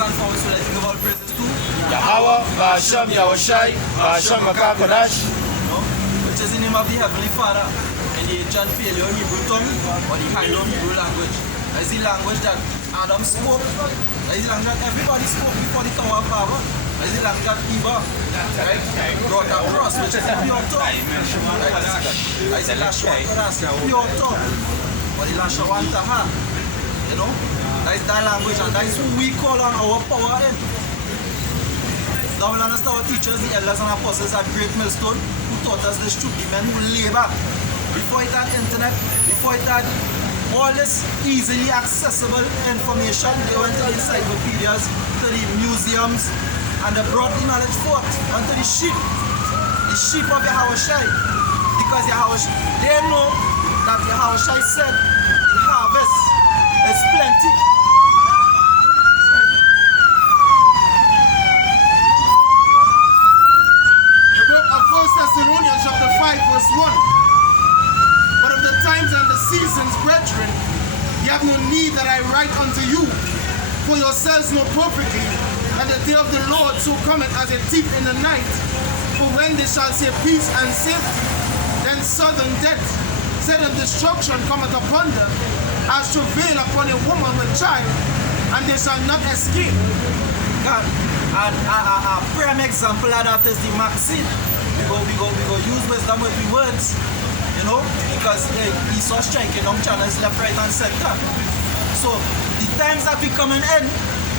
first and foremost, we like to give all praises to Yahweh, Ba'ashem, Yahushai, Ba'ashem, Makakodash. Which is the name of the Heavenly Father in the ancient Paleo Hebrew tongue or the Hilo Hebrew language. That is the language that Adam spoke. That is the language that everybody spoke before the Tower of Babel. That is the language that Eva brought across, which is the pure tongue. That is the Lashon, pure tongue. Or the Lashon Taha. You know? That is that language, and that is who we call on our power in. Now we understand our teachers, the elders and apostles at Great Millstone, who taught us this truth, the men who labor. Before it had internet, before it had all this easily accessible information, they went to the encyclopedias, to the museums, and they brought the knowledge forth onto the sheep of Yahushai. Because they know that Yahushai said the harvest is plenty. The book of 1 Thessalonians chapter 5 verse 1. But of the times and the seasons, brethren, ye have no need that I write unto you, for yourselves know perfectly that the day of the Lord so cometh as a thief in the night. For when they shall say peace and safety, then sudden death, sudden destruction cometh upon them, as travail upon a woman with child, and they shall not escape. God, and a prime example of that is the Maxine. We go use wisdom with the words, you know, because he saw striking down channels left, right, and center. So the times that we coming in,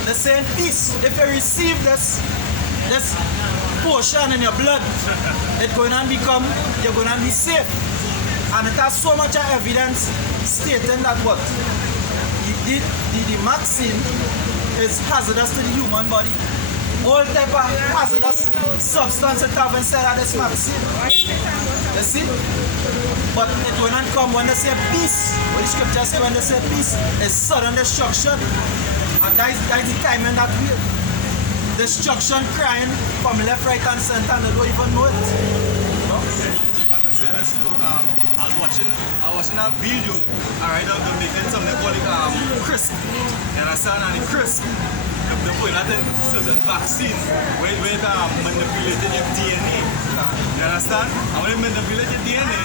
the same peace. If you receive this portion in your blood, it's going to become, you're going to be safe. And it has so much evidence stating that what? The Maxine is hazardous to the human body. All type of hazardous substance that have inside of this Maxine. You see? But it will not come when they say peace. What the scripture say when they say peace is sudden destruction. And that is the timing that we destruction crying from left, right, and center, and they don't even know it. You know? I was watching a video, alright, they're making something called crisp. You understand? And the crisp, they're putting out a certain vaccine where it manipulated your DNA. You understand? And when it manipulates your DNA,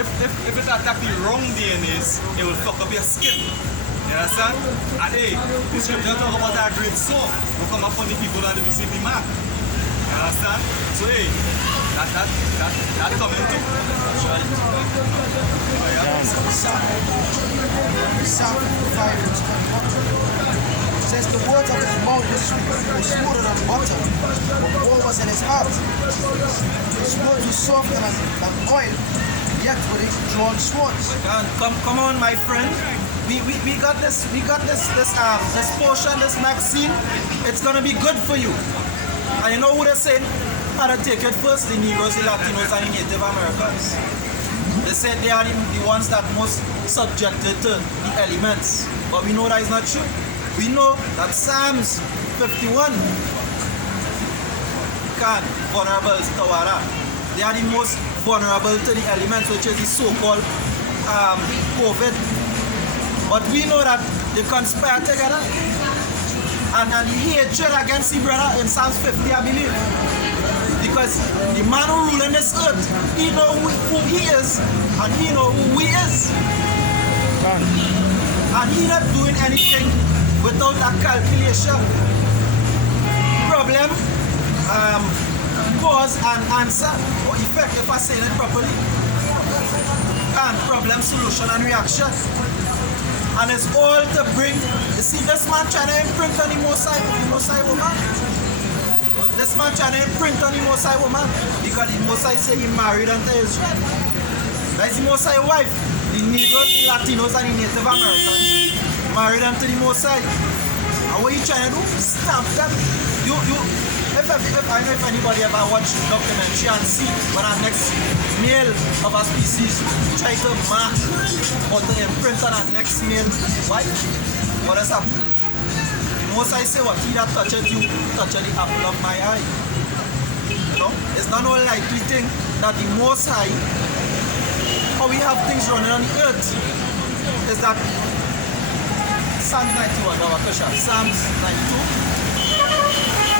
if it attacks the wrong DNAs, it will fuck up your skin. You understand? And hey, the scripture talk about that great soul will come upon the people that receive the mark. You understand? So hey, that coming too. Psalm 5 verse 21 says the words of his mouth were smoother than butter, but war was in his heart. His words were softer than oil, yet with it drawn swords. Come on, my friend. We got this portion, this Maxine. It's gonna be good for you. And you know who they're saying? How to take it first? The Negroes, the Latinos, and the Native Americans. They said they are the ones that most subjected to the elements. But we know that is not true. We know that Psalms 51 vulnerable to Wara. They are the most vulnerable to the elements, which is the so-called COVID. But we know that they conspire together. And the hatred against the brother in Psalms 50, I believe. Because the man who rules this earth, he knows who he is, and he knows who we is. And he not doing anything without a calculation. Problem, cause and answer, or effect if I say it properly. And problem, solution, and reaction. And it's all to bring, you see this man trying to imprint on the Mosai woman. This man trying to imprint on the Mosai woman because the Mosai say he married unto Israel. That's the Mosai wife. The Negroes, the Latinos, and the Native Americans married unto the Mosai. And what you trying to do? Stamp them. If I know if anybody ever watched documentary and see when our next male of our species try to mark or to imprint on our next male wife, what does happen? The Mosai say what he that touches you, touches the apple of my eye. You know, it's not no likely thing that the Mosai, how we have things running on the earth, is that Psalms 91, Ravakasha. Psalms 92.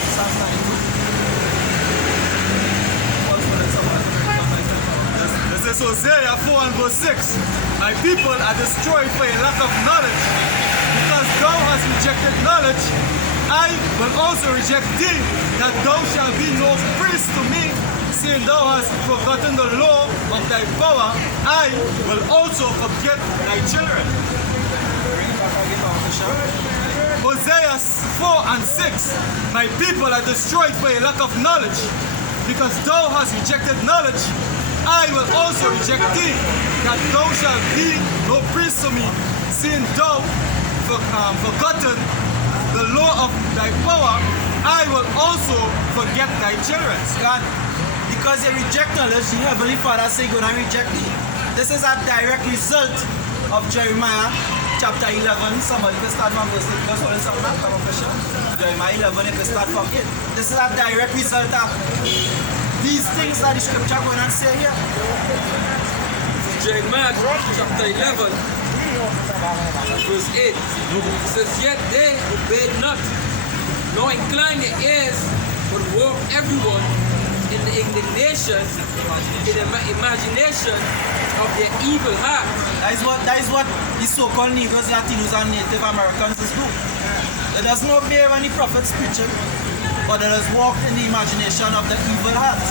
Psalms 92. This is Hosea 4 and verse 6. My people are destroyed for a lack of knowledge. Because thou hast rejected knowledge, I will also reject thee, that thou shalt be no priest to me. Seeing thou hast forgotten the law of thy power, I will also forget thy children. Hosea 4 and 6. My people are destroyed for a lack of knowledge. Because thou hast rejected knowledge, I will also reject thee, that thou shalt be no priest to me, seeing thou forgotten the law of thy power, I will also forget thy children. God, because they reject knowledge, the Heavenly Father say, go and reject thee. This is a direct result of Jeremiah chapter 11. Somebody can start from verse 8. Because all something that come up for sure. Jeremiah 11, you can start from it. This is a direct result of these things that the scripture going and say here. Jeremiah chapter 11, verse 8. It says, yet they obeyed not, nor inclined their ears, but walked everyone in the indignation, in the imagination of their evil heart. That is what the so-called Negroes, Latinos, and Native Americans do. They does not obey when the prophets preaching, but they just walk in the imagination of the evil heart.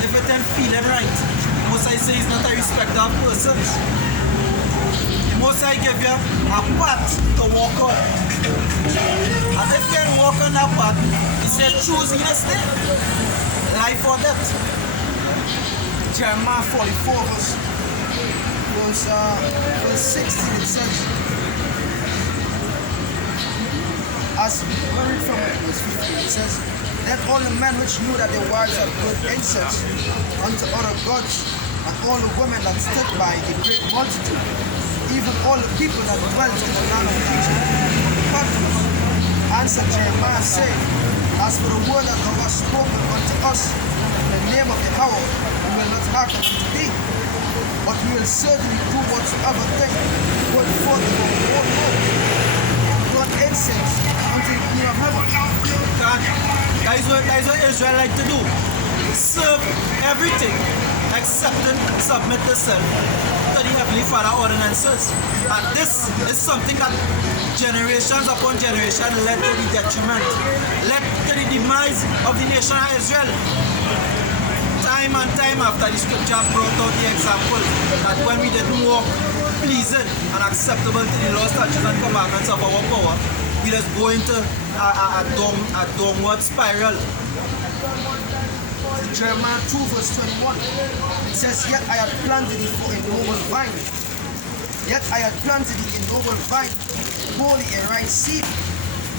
If it ain't feeling right, the Most High say he's not a respecter of persons. The Most High give you a path to walk on. And if you can walk on that path, he said choose either stay, life or death. Jeremiah 44 verse 16, it says, as we read from verse 15, it says, let all the men which knew that their wives had burnt incense unto other gods, and all the women that stood by a great multitude, even all the people that dwelt in the land of Egypt, answered Jeremiah, saying, as for the word that thou hast spoken unto us in the name of Yahweh, we will not hearken unto thee, but we will certainly do whatsoever thing put forth in our own mouth, burn incense unto the King of heaven. God, that is what Israel like to do. Serve everything except submit themselves to the Heavenly Father ordinances. And this is something that generations upon generation led to the detriment, led to the demise of the nation of Israel. Time and time after, the scripture brought out the example that when we didn't walk pleasing and acceptable to the laws, statutes, and commandments of our power, we just go into a downward spiral. Jeremiah 2 verse 21, it says, yet I had planted thee for a noble vine. Yet I had planted thee a noble vine, holy and right seed.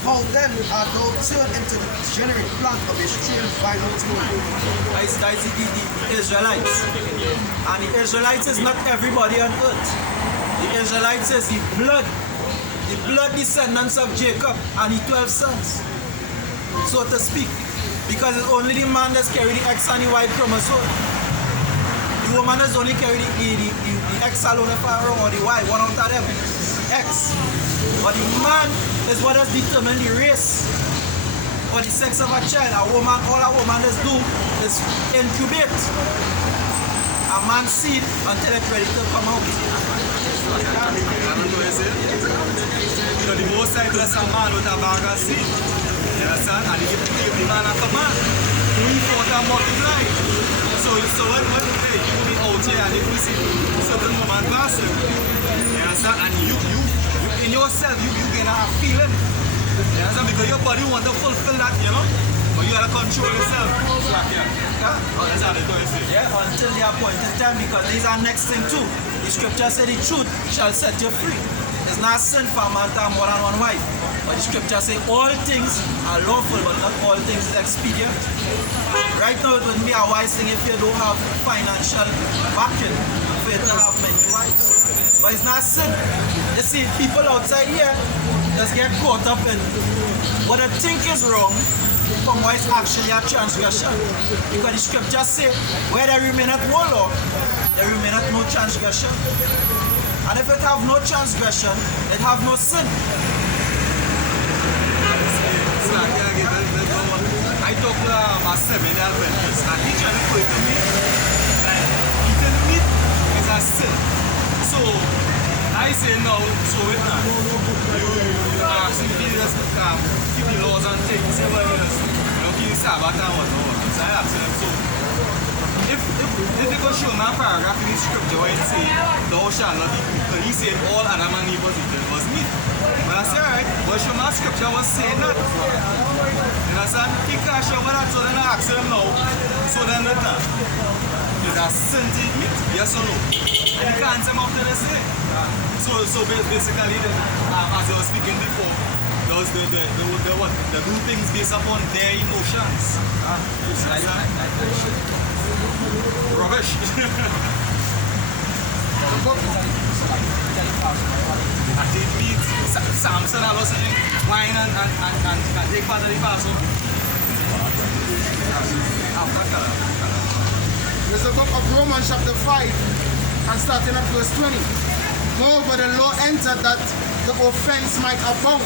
How then art thou turned into the degenerate plant of a strange vine unto me? That's the Israelites. And the Israelites is not everybody on earth. The Israelites is the blood descendants of Jacob and the 12 sons, so to speak. Because it's only the man that's carry the X and the Y chromosome. The woman has only carry the X alone or the Y, one out of them, X. But the man is what has determined the race or the sex of a child. All a woman does do is incubate a man's seed until it's ready to come out. You know, the Most High bless a man with a bag of seed. You understand? And he give the man a command. We fought and multiply. So when hey, you will be out here and if you see certain woman passing, you understand? And you in yourself, you get a feeling. You understand? Because your body want to fulfill that, you know? But you gotta control yourself. So that's how they do it. Yeah, until the appointed time, because these are next thing too. The scripture said the truth shall set you free. It's not sin for a man to have more than one wife. But the scripture says all things are lawful, but not all things is expedient. Right now it wouldn't be a wise thing if you don't have financial backing for you to have many wives. But it's not sin. You see, people outside here just get caught up in what they think is wrong from what is actually a transgression. Because the scriptures say, where there remaineth no law, there remaineth no transgression. And if it have no transgression, it have no sin. I talk to my seminal Adventist, and he trying to put it to me like eating meat is a sin. So I say no, so it not. You ask me to just keep the laws and things, say well, keep the Sabbath and whatnot. So I ask them, so if they go show my paragraph in the scripture where it say thou shalt not eat meat, because he said all Adam and Eve was eating was meat. But I say, alright, but show my scripture was saying that. And I said, he can't show what that, so then I ask them now, so then let that. Is that sin to eat meat? Yes or no? And he can't answer after they say. So basically, as I was speaking before, those the do things based upon their emotions. Rubbish. I did meet Samson, I was saying wine and take part of the Passover. There's the book of Romans chapter 5 and starting at verse 20. Moreover, the law entered that the offense might abound.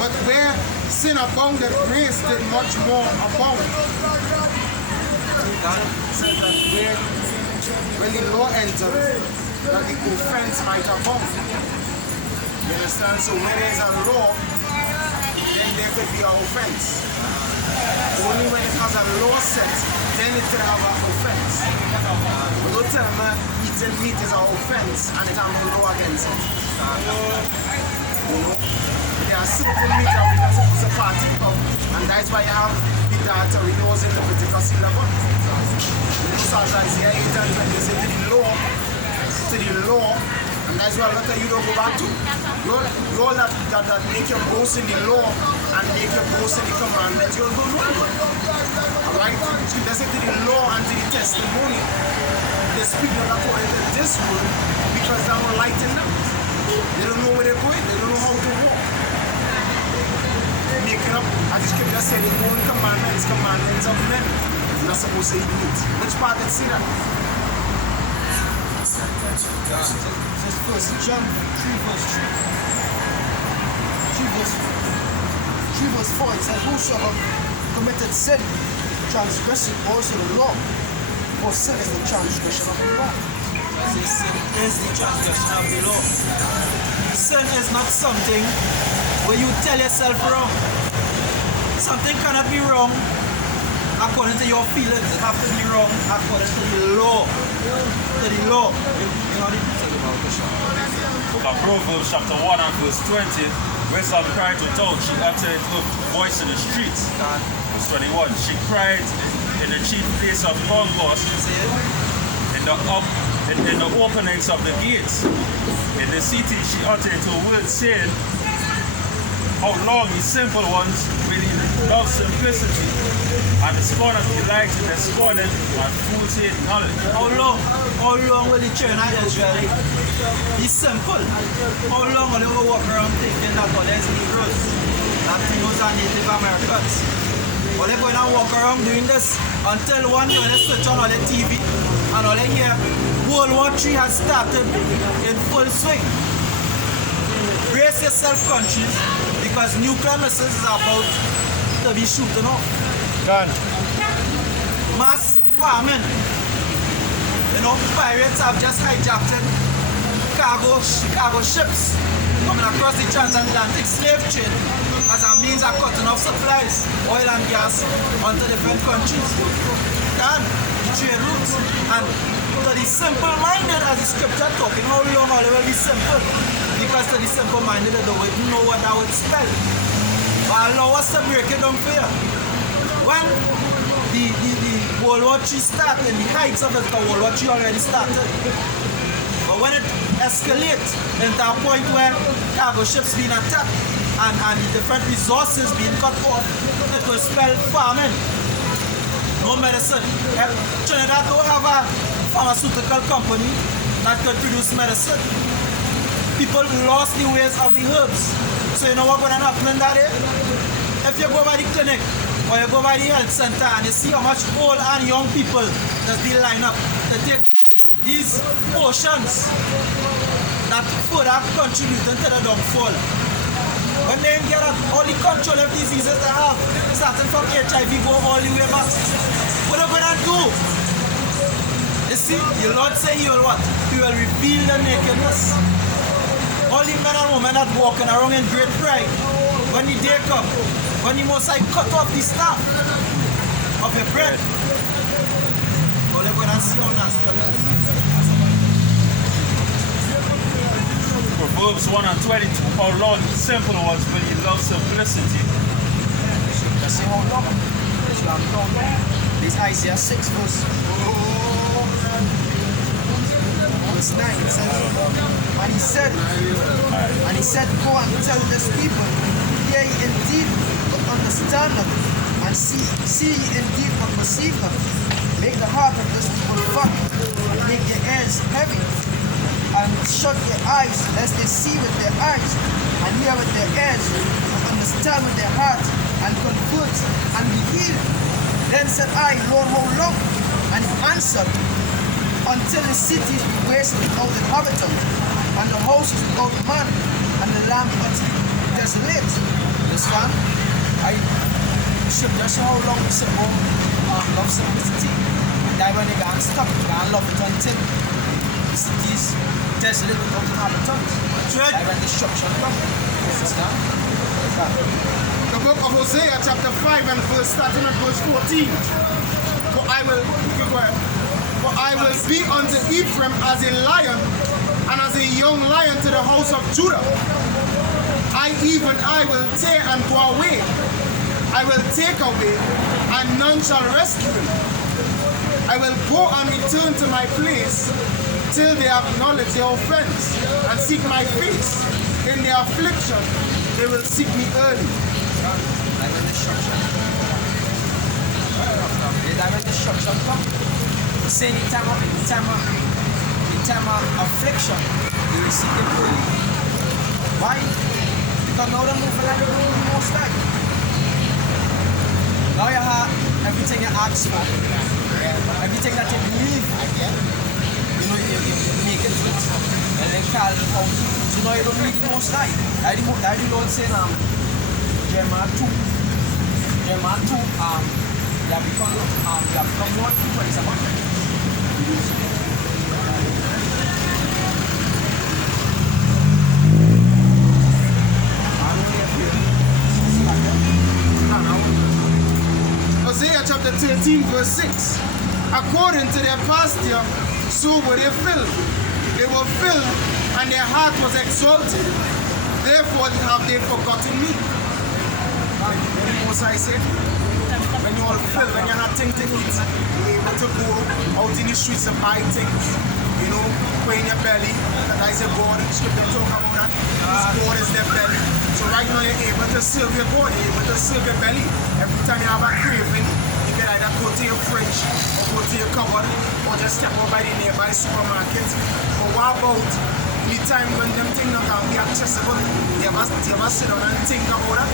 But where sin abounded, grace did much more abound. God said that when the law entered, that the offense might abound. You understand? So when there's a law, then there could be an offense. Only when it has a law set, then it can have an offense. But don't tell me eating meat is an offense and it has no law against it. You know? There are certain meat that we're not supposed to partake of, and that's why you have the dietary laws in Leviticus 11. You know, so as Isaiah 8 and 20, they say to the law, and that's why a lot of you don't go back to. Law that make you boast in the law and make you boast in the commandments, you'll go wrong. Alright? They say to the law and to the testimony. They speak not according to this word because they don't lighten them. They don't know where they're going, they don't know how to walk. Making up, as the scripture said, their own commandments of men. You're not supposed to eat meat. Which part did see that? First John 3 verse 3. 3 verse 4, it says, whosoever committed sin, transgressing also the law, for sin is the transgression of the law. Sin is the transgression of the law. Sin is not something where you tell yourself wrong. Something cannot be wrong according to your feelings. It has to be wrong according to the law. To the law. Book of Proverbs chapter 1 and verse 20. Wisdom cried to town, she uttered her voice in the streets. Verse 21. She cried in the chief place of concourse, in the openings of the gates. In the city she uttered her words, saying, how long ye simple ones really love simplicity, and the scorners delight in the scorning and fools hate knowledge. How long will the children of Israel be simple? How long will they walk around thinking that all there's Negroes, Latinos and Native Americans? Are they going to walk around doing this until one day they switch on all the TV and all they hear World War III has started in full swing? Brace yourself, countries, because nuclear missiles is about to be shooting off. Done. Mass famine. You know, pirates have just hijacked cargo ships coming across the transatlantic slave trade as a means of cutting off supplies, oil and gas, onto different countries. And the trade routes. And to the simple-minded, as the scripture talking, how long all it will be simple? Because to the simple-minded, they don't know what that would spell. But allow us to break it down for you. When the World War III started, the heights of it, the World War III already started. But when it escalates into a point where cargo ships being attacked and different resources being cut off, it will spell famine. No medicine. Trinidad don't have a pharmaceutical company that could produce medicine. People lost the ways of the herbs. So you know what's going to happen in that day? If you go by the clinic or you go by the health center and you see how much old and young people just be lined up to take these portions that further contributing to the downfall. When they get all the control of diseases they have, starting from HIV, go all the way back. What are we going to do? You see, the Lord say He will what? He will reveal the nakedness. All the men and women that walking around in great pride, when the day come, when the Most High cut off the staff of your bread, all they're going to see on us. Proverbs 1:22, how Lord simple was when He loves simplicity. Let's see how long. This Isaiah 6 verse 9. It says, and he said, go and tell this people, hear ye indeed, but understand not, and see ye indeed, but perceive not. Make the heart of this people fat, and make their ears heavy, and shut their eyes, lest they see with their eyes, and hear with their ears, and understand with their heart, and convert, and be healed. Then said I, Lord, how long? And he answered, until the cities be wasted without inhabitant, and the houses without man, and the land utterly desolate. Understand? I should just how long we say, love simplicity. And then when they go and stop, they go and love it until the cities desolate without inhabitants. Right. Like when destruction comes. Understand? The book of Hosea chapter 5 and starting at verse 14. For I will be unto Ephraim as a lion, and as a young lion to the house of Judah. I will tear and go away. I will take away, and none shall rescue him. I will go and return to my place, till they acknowledge their offense, and seek my face. In their affliction, they will seek me early. Like when destruction comes. Say in time of affliction, you will see them early. Why? Because now they're moving like the most like. Now you have everything you ask for, everything that you believe, you know, you make it with, and then call it out. So now you don't need the most like. That's the Lord saying, Jeremiah 2, you have become more people. It's about Hosea chapter 13 verse 6. According to their pasture, so were they filled. They were filled, and their heart was exalted. Therefore have they forgotten me. Most I said, when you all filled, when you're not things to eat, you're able to go out in the streets and buy things, you know, put in your belly. That is a God. Scripture talk about that. This God is their belly. So right now you're able to serve your God, you're able to serve your belly. Every time you have a craving, you can either go to your fridge, or go to your cupboard, or just step over by the nearby supermarket. But what about the time when them things not can be accessible? You ever sit down and think about that?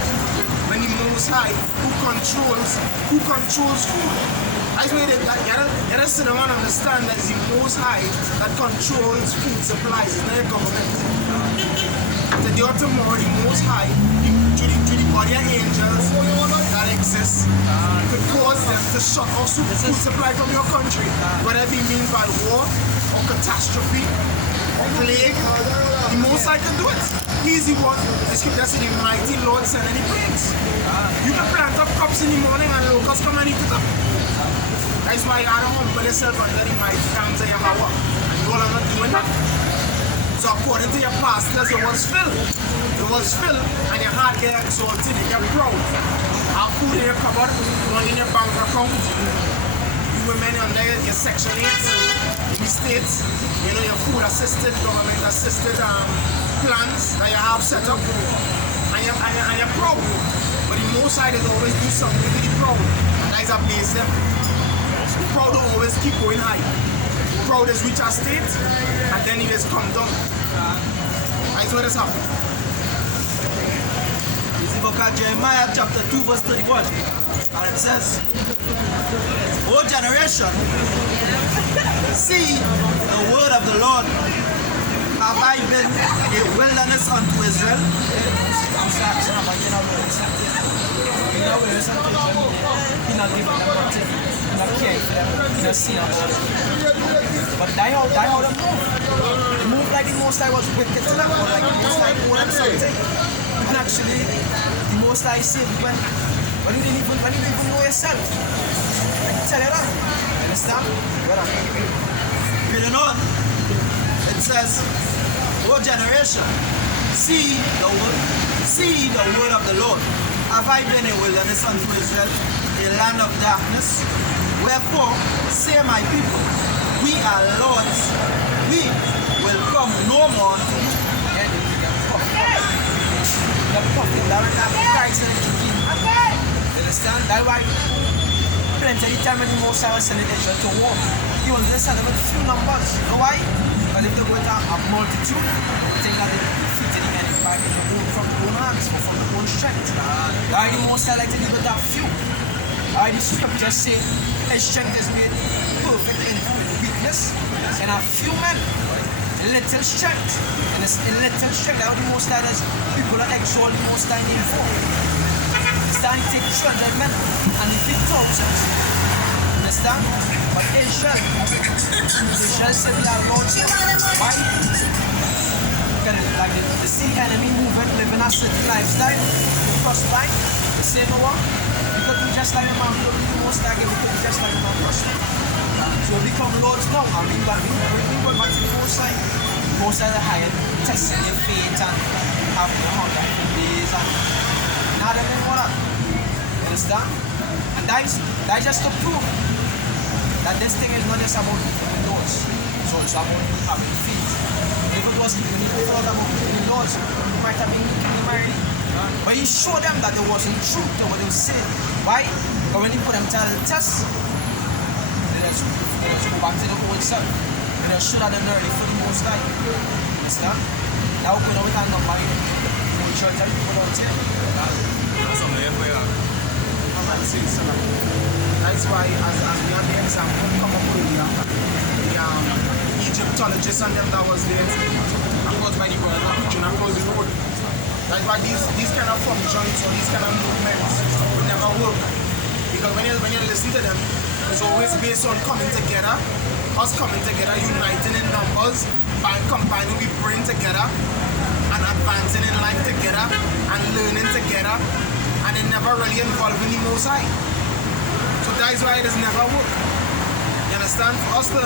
When the Most High, who controls food. I swear that you gotta sit down and understand that it's the Most High that controls food supplies, it's not the government. Today or tomorrow, the Most High, to the body of angels that exist, could cause them to shut off food supply from your country, whether it be means by war, or catastrophe, or plague. The Most High can do it. He's the one. The scripture says the mighty Lord send any plagues. You can plant up crops in the morning and locusts come and eat it up. That's why you don't humble yourself under the mighty hands of Yahweh. And you all are not doing that. So according to your pastors, it was filled. It was filled, and your heart get exalted, you get proud. Have food in your cupboard, money in your bank account. You women under your Section 8 in the States, you know, your food assisted, government assisted plans that you have set up, and you're proud. But the Most High does always do something to be proud, and that is a place them. The proud don't always keep going high. The proud is reach a state, and then it just come down. That's what has happened. It's the book of Jeremiah chapter 2 verse 31. And it says, O generation, see, the the word of the Lord have I been a wilderness unto Israel. But die how they move. They move like the Most High was wicked to them, or like the Most High owed them something. And actually, the Most High saved when you didn't even know yourself. I can tell you that. Understand? Reading on, it says, O generation, see the word of the Lord. Have I been a wilderness unto Israel, a land of darkness? Wherefore, say my people, we are lords, we will come no more to you. Understand? That's why plenty of time when the Most High was sending Israel to war, he wanted to send them with few numbers. You know why? Because if they go to a multitude, they think that they defeated the enemy by from their own hands or from their own strength. That's why the Most High like to live with a few. That's why the scriptures say his strength is made perfect in weakness, and a few men, little strength. And it's a little strength. That's what the Most High does. People that exalt the Most High name for. Understand? Take 200 men and defeat thousands. Understand? But Israel said we are Lord's. Why? Because like the see enemy moving, living a certain lifestyle, prospering, the same one. Because we just like a man, we most like it, because we just like a man prosper. So we become Lords now, and we go back to the Most High. Most High the higher, testing your faith and having your hunger for days and not even what up. You understand? And that is just to prove that this thing is not just about opening doors. So it's about having faith. If it was when you thought about opening doors, you might have been married. But he showed them that there wasn't truth to what they were saying. Why? But when he put them to the test, they just go back to the old self. They just should have done early for the Most High. Understand? Now open up with a number in the church and people don't tell. That's something where That's why, as we have the example come up earlier, the Egyptologists and them that was there, across by the brother, preaching across the road. That's why these kind of functions or these kind of movements will never work. Because when you listen to them, it's always based on coming together, us coming together, uniting in numbers, by combining, we bring together, and advancing in life together, and learning together, and it never really involving the Most High. So that's why it has never worked. You understand? For us to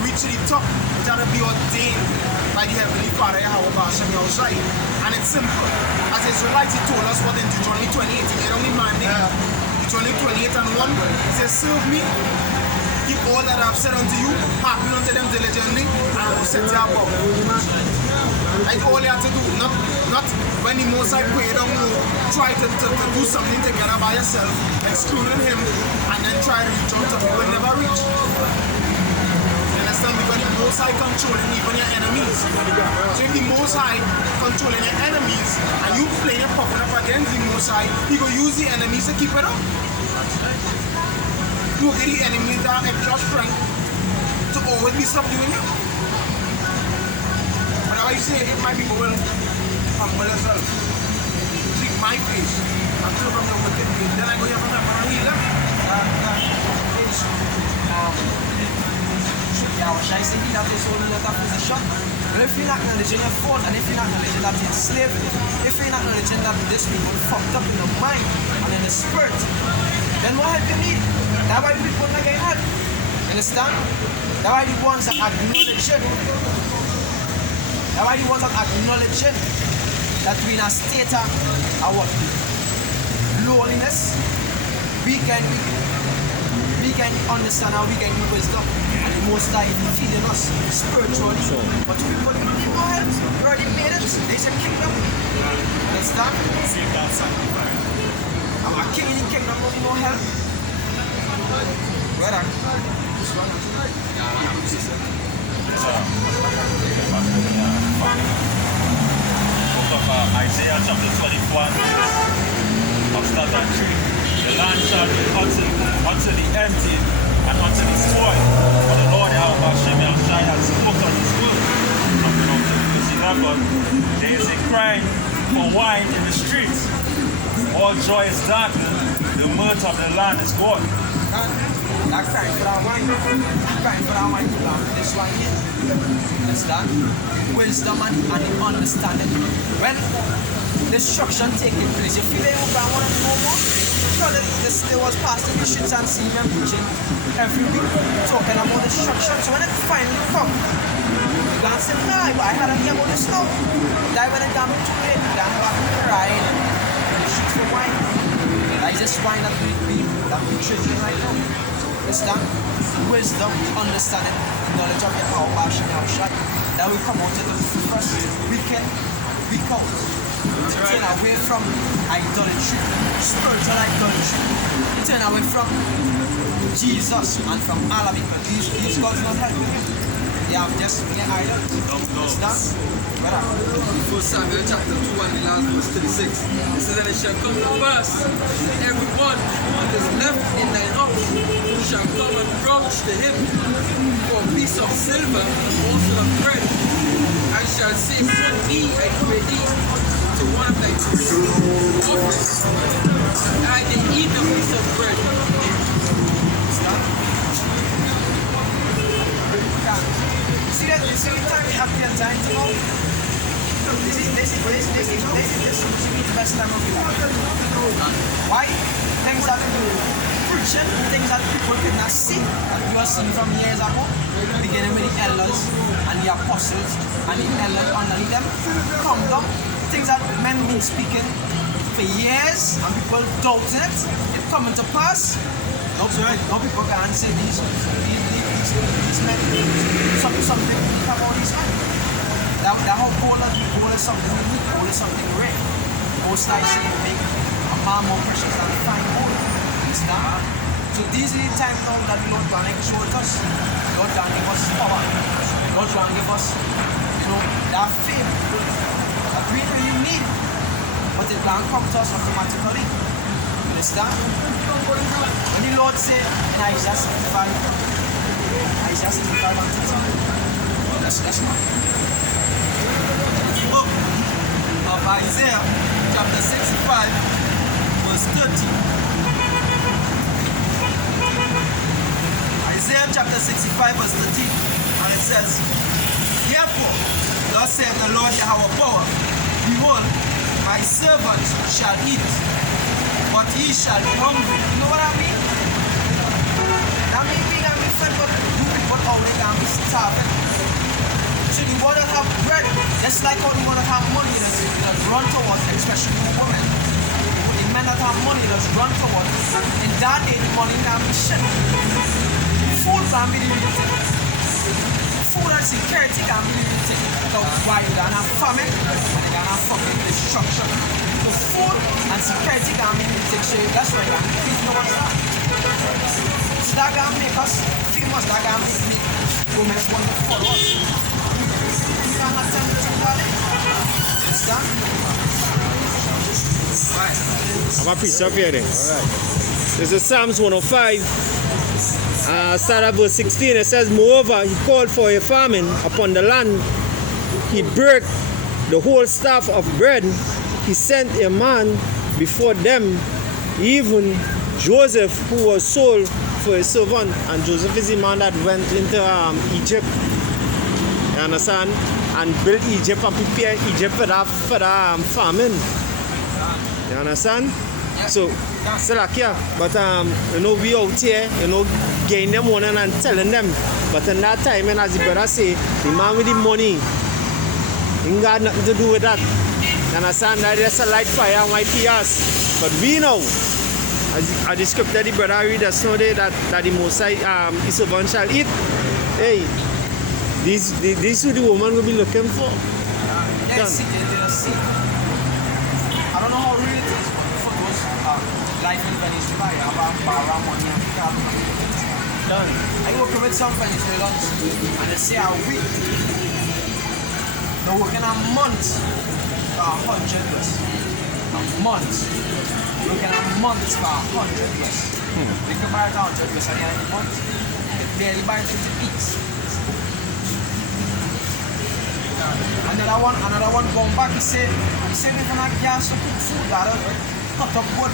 reach the top, we have to be ordained by the Heavenly Father, Yahweh Bashem Yahushai. And it's simple. As Israelites, he told us what in Deuteronomy 28, he made only mandate. Deuteronomy 28 and 1, he says, serve me, keep all that I have said unto you, hearken unto them diligently, and I will set you above. That's all you have to do. Not when the Most High prayed on you, try to do something together by yourself, excluding him, and then try to reach out to people will never reach. Understand? Because the Most High controlling even your enemies. So if the Most High controlling your enemies and you playing puffing up against the Most High, he will use the enemies to keep it up. You will get the enemies that have extra strength to always be subduing you. Whenever you say it, my people will humble themselves. Seek my face and turn from the wicked ways. Then I go here from them and heal them. I say he that is holding out a position. But if you're not acknowledging your fault, and if you're not acknowledging that you're enslaved, if you're not acknowledging that this people fucked up in the mind and in the spirit, then what help you need? That's why people not getting help. Understand? That's why the ones that acknowledge it. That's why the ones that acknowledge it, that we're in a state of what? Loneliness. We can understand how we can use wisdom. And the Most High feeding us spiritually. But people need no help. We already made it. There's a kingdom. Understand? see that sanctified. A king in the kingdom don't need no help. Brother. Book of Isaiah chapter 21, of start at 3. The land shall be utterly empty, and unto the spoil. For the Lord Yahweh Hashem Yahushai has spoken his word. Jumping on to verse 11. There is a cry for wine in the streets. All joy is darkened, the mirth of the land is gone. That crying for that wine. Crying for that wine to land. This wine here. Understand? Wisdom and understanding. When destruction taking place, you feel like you don't want to know more? Because there was pastors in the streets and seeing them preaching every week talking about destruction. So when it finally comes, you can't say, nah, I had a hear about this now. That when it comes to it, you can't back crying in the streets for wine. That is just wine that we drinking right now. Understand? Wisdom, understanding, knowledge of your power, passion, that we come out to the first weekend, week out. Turn away from idolatry, spiritual idolatry. Turn away from Jesus and from all of it. But these gods not helping you. They have just been idols. Understand? 1 Samuel chapter 2 and the last verse 36. It says, and it shall come to pass, everyone that is left in thine house shall come and crouch to him for a piece of silver and a morsel of bread. I shall say, put me, I pray thee, to one of thy offerings. I did eat the piece of bread. See that? You see the time we have the time to know? This is the best time of the life. Why? Things that preaching, things that people did not see, that we were seeing from years ago, beginning with the elders and the apostles and the elders underneath them, come down. Things that men been speaking for years and people doubting it, it coming to pass. No people can't say these men, something about these men. That whole goal is something unique, goal is something rare. Most I say make a man more precious than fine gold. Understand? So these are the times now that the Lord God showed us. Lord God give us power. Lord God give us, that faith that we really need. But it can't come to us automatically. Understand? When the Lord said in Isaiah 65 and 13, let's not. Book of Isaiah chapter 65 verse 13. Isaiah chapter 65 verse 13, and it says, therefore, thus saith the Lord Yahweh power, behold, my servant shall eat, but he shall be hungry. You know what I mean? That means we can be fed, but you people always can be starving. So the one that have bread, just like how the one that have money that run towards, especially the women. The men that have money that run towards. In that day, the money can be shit. Food can be the real thing. Food and security can be the real thing. So why you gonna have famine and you gonna have fucking destruction. So food and security can be the real thing. So that's why you can be no one's that. So that can make us famous, that can make women want to follow us. I'm a preacher up here then. Alright. This is Psalms 105. Start at verse 16. It says, moreover, he called for a famine upon the land. He broke the whole staff of bread. He sent a man before them, even Joseph, who was sold for a servant. And Joseph is the man that went into Egypt. You understand? And built Egypt and prepare Egypt for that famine. You understand? So, Salakia, but we out here, getting them money and telling them. But in that time, and as the brother say, the man with the money, he got nothing to do with that. You understand? That there's a light fire on my PS. But we know, as the scripture the brother read us know that the Mosai his servant shall eat. Hey, these are the woman will be looking for. I don't know how real it is, but for those life in Venezuela, about money and done. I work with some Venezuelans and they say a week. They're working a month, 100 plus. A months. Looking at months for 100 US. We can buy it 100 US at the end of the month. It barely buys 50 weeks. Another one going back, he said, if you're not gas to cook food, that'll cut up wood.